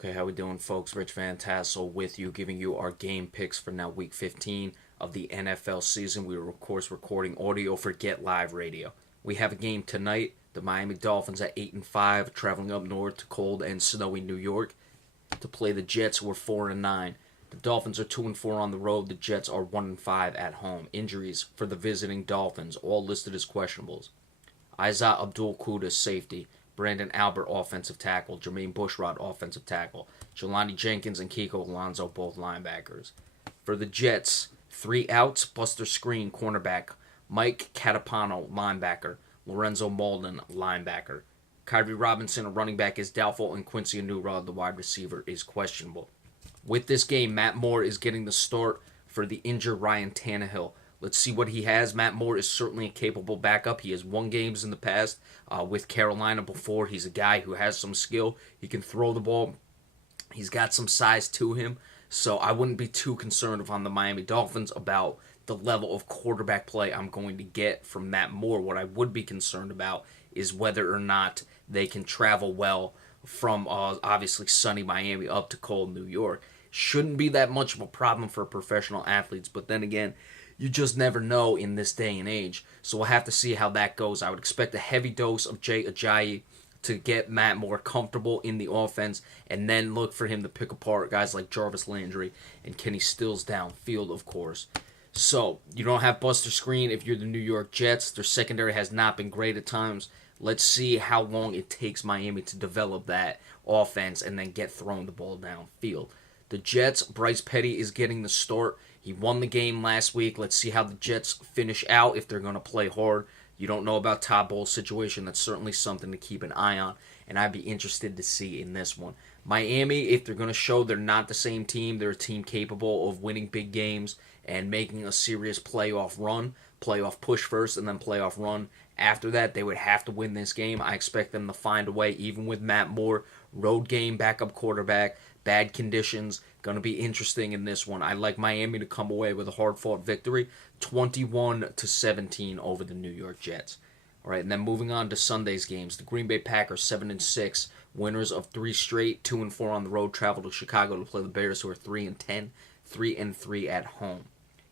Okay, how we doing, folks? Rich Van Tassel with you, giving you our game picks for now Week 15 of the NFL season. We are, of course, recording audio for Get Live Radio. We have a game tonight. The Miami Dolphins at 8-5, traveling up north to cold and snowy New York to play the Jets, who are 4-9. The Dolphins are 2-4 on the road. The Jets are 1-5 at home. Injuries for the visiting Dolphins, all listed as questionables. Isaiah Abdul-Quddus, safety. Brandon Albert, offensive tackle. Jermaine Bushrod, offensive tackle. Jelani Jenkins and Kiko Alonso, both linebackers. For the Jets, 3 outs, Buster Screen, cornerback. Mike Catapano, linebacker. Lorenzo Malden, linebacker. Kyrie Robinson, a running back, is doubtful, and Quincy Enunwa, the wide receiver, is questionable. With this game, Matt Moore is getting the start for the injured Ryan Tannehill. Let's see what he has. Matt Moore is certainly a capable backup. He has won games in the past with Carolina before. He's a guy who has some skill. He can throw the ball. He's got some size to him. So I wouldn't be too concerned if I'm the Miami Dolphins about the level of quarterback play I'm going to get from Matt Moore. What I would be concerned about is whether or not they can travel well from obviously sunny Miami up to cold New York. Shouldn't be that much of a problem for professional athletes, but then again, you just never know in this day and age. So we'll have to see how that goes. I would expect a heavy dose of Jay Ajayi to get Matt Moore comfortable in the offense, and then look for him to pick apart guys like Jarvis Landry and Kenny Stills downfield, of course. So you don't have Buster Screen if you're the New York Jets. Their secondary has not been great at times. Let's see how long it takes Miami to develop that offense and then get thrown the ball downfield. The Jets, Bryce Petty is getting the start. He won the game last week. Let's see how the Jets finish out, if they're going to play hard. You don't know about Todd Bowles' situation. That's certainly something to keep an eye on, and I'd be interested to see in this one. Miami, if they're going to show they're not the same team, they're a team capable of winning big games and making a serious playoff run, playoff push first, and then playoff run. After that, they would have to win this game. I expect them to find a way, even with Matt Moore, road game, backup quarterback, bad conditions. Going to be interesting in this one. I like Miami to come away with a hard-fought victory, 21-17 over the New York Jets. All right, and then moving on to Sunday's games. The Green Bay Packers, 7-6, winners of 3 straight, 2-4 on the road, travel to Chicago to play the Bears, who are 3-10, 3-3 at home.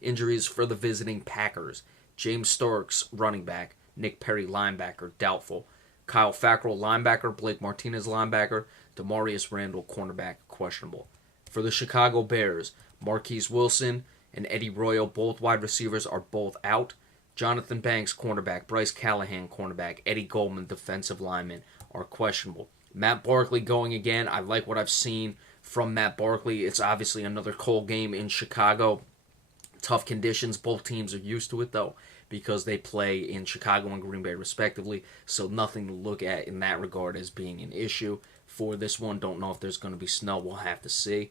Injuries for the visiting Packers. James Starks, running back. Nick Perry, linebacker, doubtful. Kyle Fackrell, linebacker. Blake Martinez, linebacker. Demarius Randall, cornerback, questionable. For the Chicago Bears, Marquise Wilson and Eddie Royal, both wide receivers, are both out. Jonathan Banks, cornerback. Bryce Callahan, cornerback. Eddie Goldman, defensive lineman, are questionable. Matt Barkley going again. I like what I've seen from Matt Barkley. It's obviously another cold game in Chicago. Tough conditions. Both teams are used to it, though, because they play in Chicago and Green Bay respectively. So nothing to look at in that regard as being an issue for this one. Don't know if there's going to be snow. We'll have to see.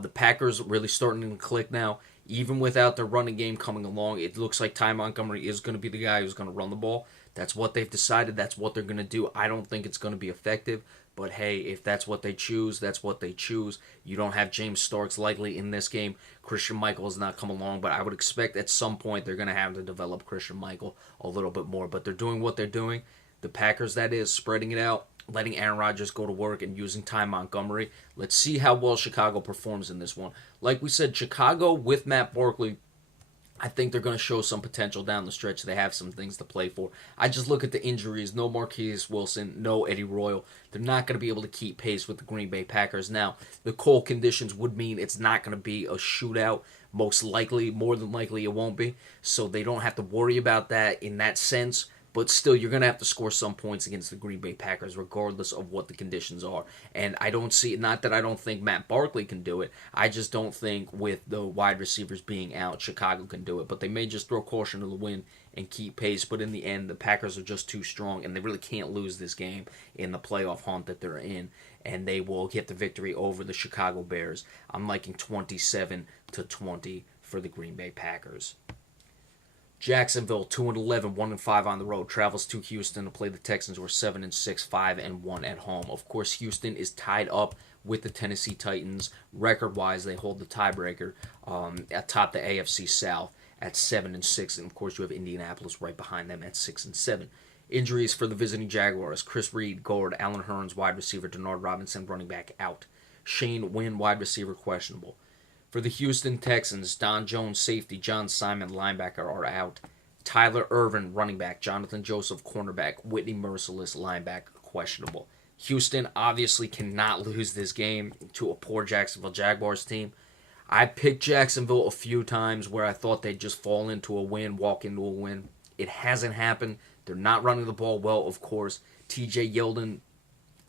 The Packers really starting to click now. Even without their running game coming along, it looks like Ty Montgomery is going to be the guy who's going to run the ball. That's what they've decided. That's what they're going to do. I don't think it's going to be effective. But hey, if that's what they choose, that's what they choose. You don't have James Starks likely in this game. Christian Michael has not come along, but I would expect at some point they're going to have to develop Christian Michael a little bit more. But they're doing what they're doing. The Packers, that is, spreading it out, letting Aaron Rodgers go to work and using Ty Montgomery. Let's see how well Chicago performs in this one. Like we said, Chicago with Matt Barkley, I think they're going to show some potential down the stretch. They have some things to play for. I just look at the injuries. No Marquise Wilson, no Eddie Royal. They're not going to be able to keep pace with the Green Bay Packers. Now, the cold conditions would mean it's not going to be a shootout. Most likely, more than likely, it won't be. So they don't have to worry about that in that sense. But still, you're going to have to score some points against the Green Bay Packers, regardless of what the conditions are. And I don't see, not that I don't think Matt Barkley can do it, I just don't think with the wide receivers being out, Chicago can do it. But they may just throw caution to the wind and keep pace. But in the end, the Packers are just too strong, and they really can't lose this game in the playoff hunt that they're in. And they will get the victory over the Chicago Bears. I'm liking 27-20 for the Green Bay Packers. Jacksonville, 2-11, 1-5 on the road, travels to Houston to play the Texans, who are 7-6, 5-1 at home. Of course, Houston is tied up with the Tennessee Titans. Record-wise, they hold the tiebreaker atop the AFC South at 7-6, and of course, you have Indianapolis right behind them at 6-7. Injuries for the visiting Jaguars: Chris Reed, guard; Alan Hearns, wide receiver; Denard Robinson, running back, out. Shane Wynn, wide receiver, questionable. For the Houston Texans, Don Jones, safety; John Simon, linebacker, are out. Tyler Irvin, running back; Jonathan Joseph, cornerback; Whitney Merciless, linebacker, questionable. Houston obviously cannot lose this game to a poor Jacksonville Jaguars team. I picked Jacksonville a few times where I thought they'd just fall into a win, walk into a win. It hasn't happened. They're not running the ball well, of course. TJ Yeldon,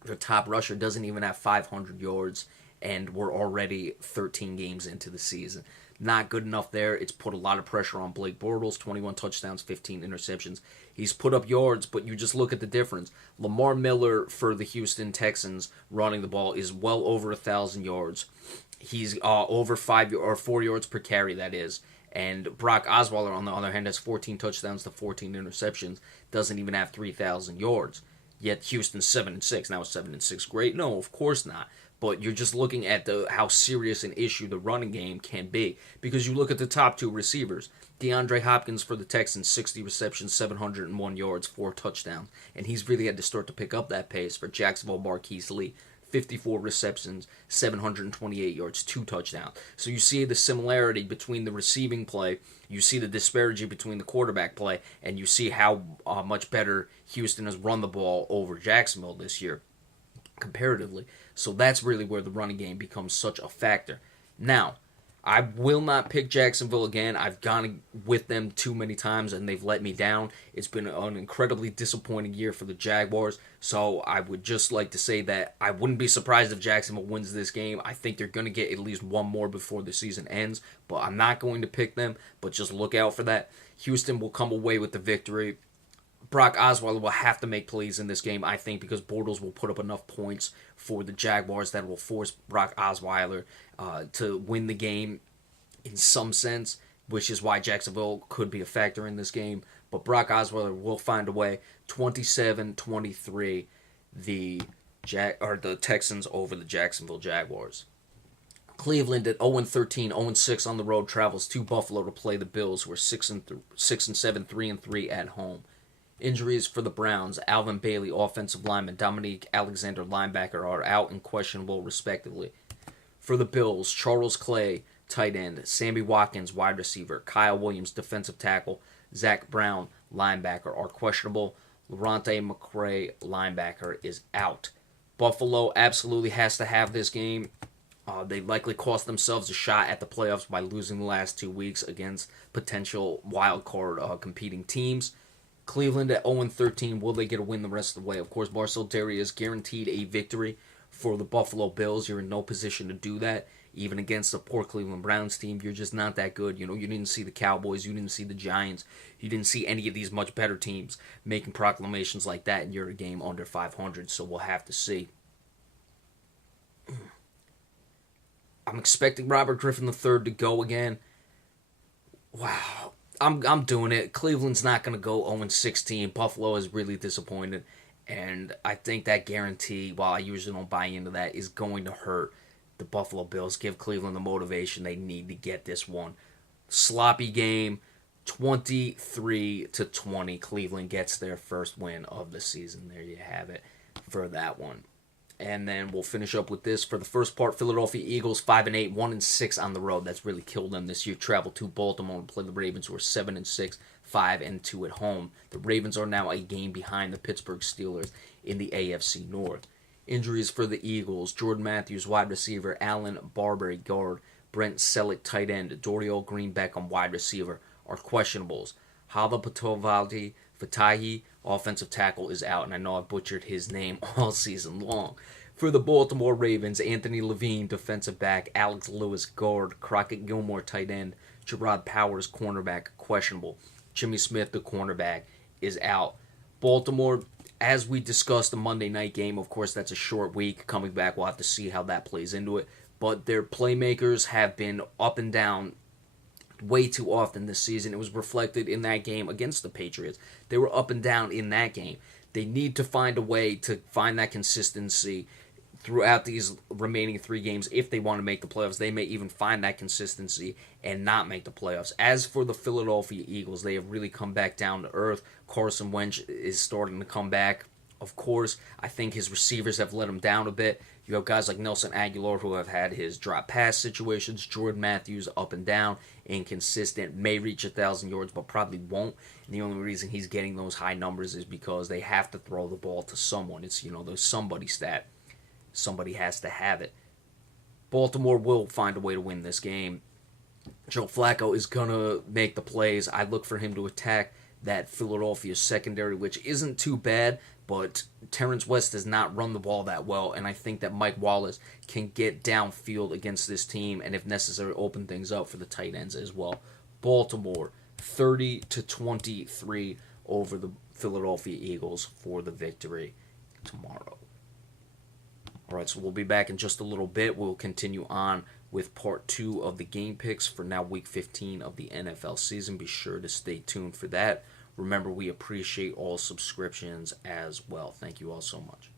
their top rusher, doesn't even have 500 yards, and we're already 13 games into the season. Not good enough there. It's put a lot of pressure on Blake Bortles. 21 touchdowns, 15 interceptions. He's put up yards, but you just look at the difference. Lamar Miller for the Houston Texans running the ball is well over 1,000 yards. He's over 4 yards per carry, that is. And Brock Osweiler, on the other hand, has 14 touchdowns to 14 interceptions. Doesn't even have 3,000 yards. Yet Houston's 7-6. Now is 7-6 great? No, of course not. But you're just looking at how serious an issue the running game can be. Because you look at the top two receivers. DeAndre Hopkins for the Texans, 60 receptions, 701 yards, 4 touchdowns. And he's really had to start to pick up that pace. For Jacksonville, Marquise Lee, 54 receptions, 728 yards, 2 touchdowns. So you see the similarity between the receiving play, you see the disparity between the quarterback play, and you see how much better Houston has run the ball over Jacksonville this year, comparatively. So that's really where the running game becomes such a factor. Now, I will not pick Jacksonville again. I've gone with them too many times, and they've let me down. It's been an incredibly disappointing year for the Jaguars, so I would just like to say that I wouldn't be surprised if Jacksonville wins this game. I think they're going to get at least one more before the season ends, but I'm not going to pick them, but just look out for that. Houston will come away with the victory. Brock Osweiler will have to make plays in this game, I think, because Bortles will put up enough points for the Jaguars that will force Brock Osweiler to win the game in some sense, which is why Jacksonville could be a factor in this game. But Brock Osweiler will find a way. 27-23, the Texans over the Jacksonville Jaguars. Cleveland at 0-13, 0-6 on the road, travels to Buffalo to play the Bills, who are 6-7, 3-3 at home. Injuries for the Browns: Alvin Bailey, offensive lineman; Dominique Alexander, linebacker, are out and questionable, respectively. For the Bills, Charles Clay, tight end; Sammy Watkins, wide receiver; Kyle Williams, defensive tackle; Zach Brown, linebacker, are questionable. Lorante McCray, linebacker, is out. Buffalo absolutely has to have this game. They likely cost themselves a shot at the playoffs by losing the last 2 weeks against potential wild card competing teams. Cleveland at 0-13, will they get a win the rest of the way? Of course, Marcel Darius guaranteed a victory for the Buffalo Bills. You're in no position to do that. Even against a poor Cleveland Browns team, you're just not that good. You didn't see the Cowboys, you didn't see the Giants, you didn't see any of these much better teams making proclamations like that, and you're a game under 500, so we'll have to see. I'm expecting Robert Griffin III to go again. Wow. I'm doing it. Cleveland's not going to go 0-16. Buffalo is really disappointed. And I think that guarantee, while I usually don't buy into that, is going to hurt the Buffalo Bills. Give Cleveland the motivation they need to get this one. Sloppy game, 23-20. Cleveland gets their first win of the season. There you have it for that one. And then we'll finish up with this. For the first part, Philadelphia Eagles 5-8, 1-6 on the road. That's really killed them this year. Travel to Baltimore and play the Ravens, who are 7-6, 5-2 at home. The Ravens are now a game behind the Pittsburgh Steelers in the AFC North. Injuries for the Eagles: Jordan Matthews, wide receiver; Allen Barberry, guard; Brent Selleck, tight end; Dorial Green Beckham, wide receiver, are questionables. Hava Patovaldi Fatahi, offensive tackle, is out, and I know I've butchered his name all season long. For the Baltimore Ravens, Anthony Levine, defensive back; Alex Lewis, guard; Crockett Gilmore, tight end; Gerard Powers, cornerback, questionable. Jimmy Smith, the cornerback, is out. Baltimore, as we discussed the Monday night game, of course that's a short week. Coming back, we'll have to see how that plays into it. But their playmakers have been up and down way too often this season. It was reflected in that game against the Patriots. They were up and down in that game. They need to find a way to find that consistency throughout these remaining 3 games, if they want to make the playoffs, they may even find that consistency and not make the playoffs. As for the Philadelphia Eagles, they have really come back down to earth. Carson Wentz is starting to come back. Of course, I think his receivers have let him down a bit. You have guys like Nelson Aguilar who have had his drop pass situations. Jordan Matthews up and down, inconsistent, may reach 1,000 yards, but probably won't. And the only reason he's getting those high numbers is because they have to throw the ball to someone. It's, the somebody stat. Somebody has to have it. Baltimore will find a way to win this game. Joe Flacco is going to make the plays. I look for him to attack that Philadelphia secondary, which isn't too bad, but Terrence West does not run the ball that well, and I think that Mike Wallace can get downfield against this team and, if necessary, open things up for the tight ends as well. Baltimore, 30-23 over the Philadelphia Eagles for the victory tomorrow. All right, so we'll be back in just a little bit. We'll continue on with part 2 of the game picks for now week 15 of the NFL season. Be sure to stay tuned for that. Remember, we appreciate all subscriptions as well. Thank you all so much.